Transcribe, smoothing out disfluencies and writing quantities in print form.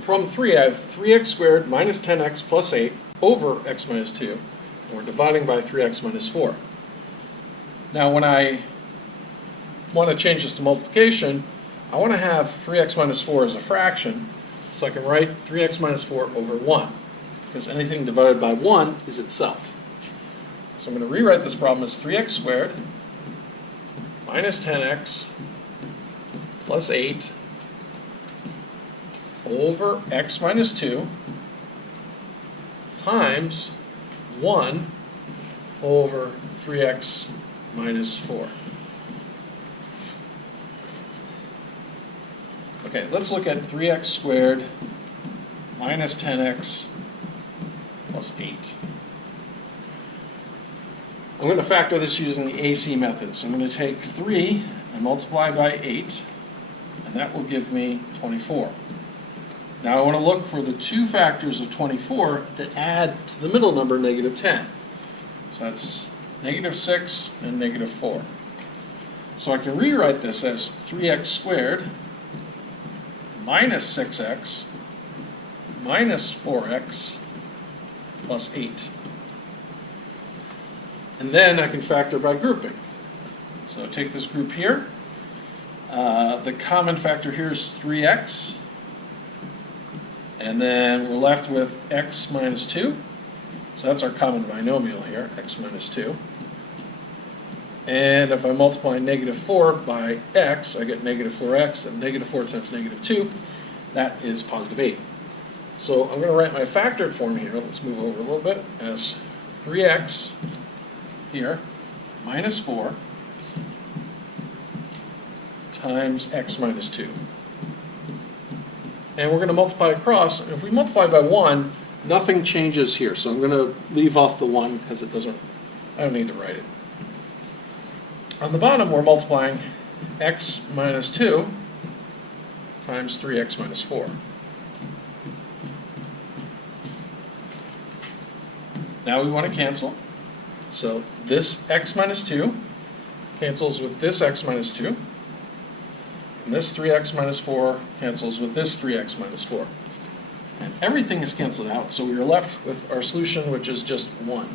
In problem 3, I have 3x squared minus 10x plus 8 over x minus 2, and we're dividing by 3x minus 4. Now when I want to change this to multiplication, I want to have 3x minus 4 as a fraction, so I can write 3x minus 4 over 1, because anything divided by 1 is itself. So I'm going to rewrite this problem as 3x squared minus 10x plus 8 over x minus 2 times 1 over 3x minus 4. Okay, let's look at 3x squared minus 10x plus 8. I'm going to factor this using the AC method. So I'm going to take 3 and multiply by 8, and that will give me 24. Now I want to look for the two factors of 24 that add to the middle number, negative 10. So that's negative 6 and negative 4. So I can rewrite this as 3x squared minus 6x minus 4x plus 8. And then I can factor by grouping. So take this group here. The common factor here is 3x. And then we're left with x minus 2. So that's our common binomial here, x minus 2. And if I multiply negative 4 by x, I get negative 4x, and negative 4 times negative 2, that is positive 8. So I'm going to write my factored form here, let's move over a little bit, as 3x here minus 4 times x minus 2. And we're going to multiply across, and if we multiply by 1, nothing changes here. So I'm going to leave off the 1 because I don't need to write it. On the bottom, we're multiplying x minus 2 times 3x minus 4. Now we want to cancel. So this x minus 2 cancels with this x minus 2. And this 3x minus 4 cancels with this 3x minus 4. And everything is canceled out, so we are left with our solution, which is just 1.